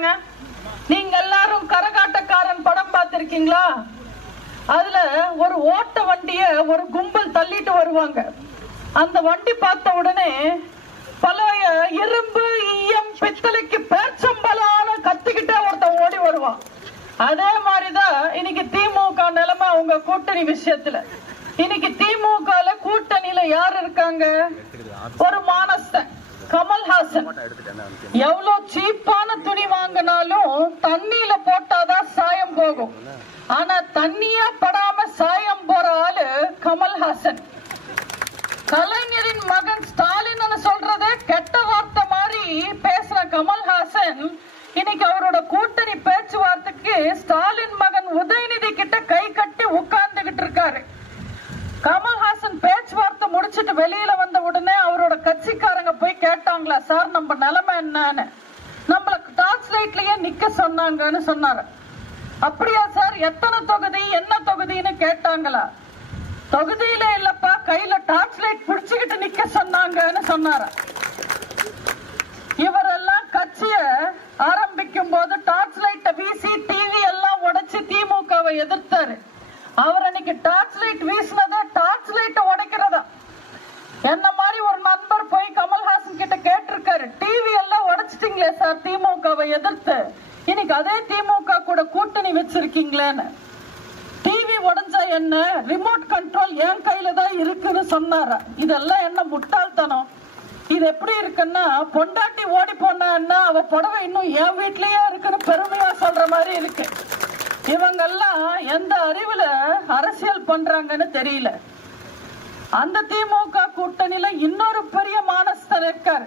கேக்குறேங்க, நீங்க எல்லாரும் கரகாட்டக்காரன் படம் பார்த்திருக்கீங்களா? அதுல ஒரு ஓட்ட வண்டிய ஒரு கும்பல் தள்ளிட்டு வருவாங்க. அந்த வண்டி பார்த்த உடனே பழைய இரும்பு ஈயம் பித்தளைக்கு பேச்சம்பலான கத்திக்கிட்டே ஒருத்தன் ஓடி வருவான். அதே மாதிரிதான் இன்னைக்கு திமுக நிலைமை உங்க கூட்டணி விஷயத்துல. இன்னைக்கு திமுக கூட்டணியில யார் இருக்காங்க? ஒரு மானஸ்தன் கமல்ஹாசன். எவ்வளவு சீப்பான துணி வாங்கினாலும் தண்ணியில போட்டாதான் சாயம் போகும். ஆனா தண்ணியா படாம சாயம் போற ஆளு கமல்ஹாசன். கலைஞரின் மகன் ஸ்டாலின் சொல்றதே கெட்ட வார்த்தை மாதிரி பேசுற கமல்ஹாசன் இன்னைக்கு அவரோட கூட்டணி பேச்சுவார்த்தைக்கு ஸ்டாலின் மகன் உதயநிதி கிட்ட கை கட்டி உட்கார்ந்துகிட்டு இருக்காரு. கமல்ஹாசன் பேச்சுவார்த்தை முடிச்சிட்டு வெளியில வந்த உடனே அவரோட கட்சிக்காரங்க போய் கேட்டாங்களா, சார் நம்ம நிலைமை என்னன்னு. நம்மள டார்ச் லைட்லயே நிக்க சொன்னாங்கன்னு சொன்னாரு. அப்படியா சார், எத்தனை தொகுதி என்ன தொகுதின்னு கேட்டாங்களா? தொகுதியில இல்லப்பா, கையில டார்ச் லைட் புடிச்சுக்கிட்டு நிக்க சொன்னாங்கன்னு சொன்னாரு. இவரெல்லாம் கட்சிய ஆரம்பிக்கும் போது டார்ச் லைட்ட வீசி டிவி எல்லாம் உடைச்சு திமுகவை எதிர்த்தாரு. அவர் அன்னைக்கு டார்ச் லைட் வீசினதா டார்ச் லைட்ட உடைக்கிறதா. என்ன மாதிரி ஒரு நண்பர் போய் கமல்ஹாசன் கிட்ட கேட்டிருக்காரு, டிவி எல்லாம் உடைச்சிட்டீங்களே சார் திமுகவை எதிர்த்து, இன்னைக்கு அதே திமுக கூட கூட்டணி வச்சிருக்கீங்களேன்னு. டிவி உடைஞ்சா என்ன, ரிமோட் கண்ட்ரோல் என் கையில தான் இருக்குன்னு சொன்னாரா? இதெல்லாம் என்ன முட்டாள்தனம்? இது எப்படி இருக்குன்னா, பொண்டாட்டி ஓடி போனா அவ புடவை இன்னும் என் வீட்லயே இருக்குன்னு பெருமையா சொல்ற மாதிரி இருக்கு. இவங்கெல்லாம் எந்த அறிவுல அரசியல் பண்றாங்கன்னு தெரியல. அந்த திமுக கூட்டணியில இன்னொரு பெரிய மானஸ்தர் இருக்காரு.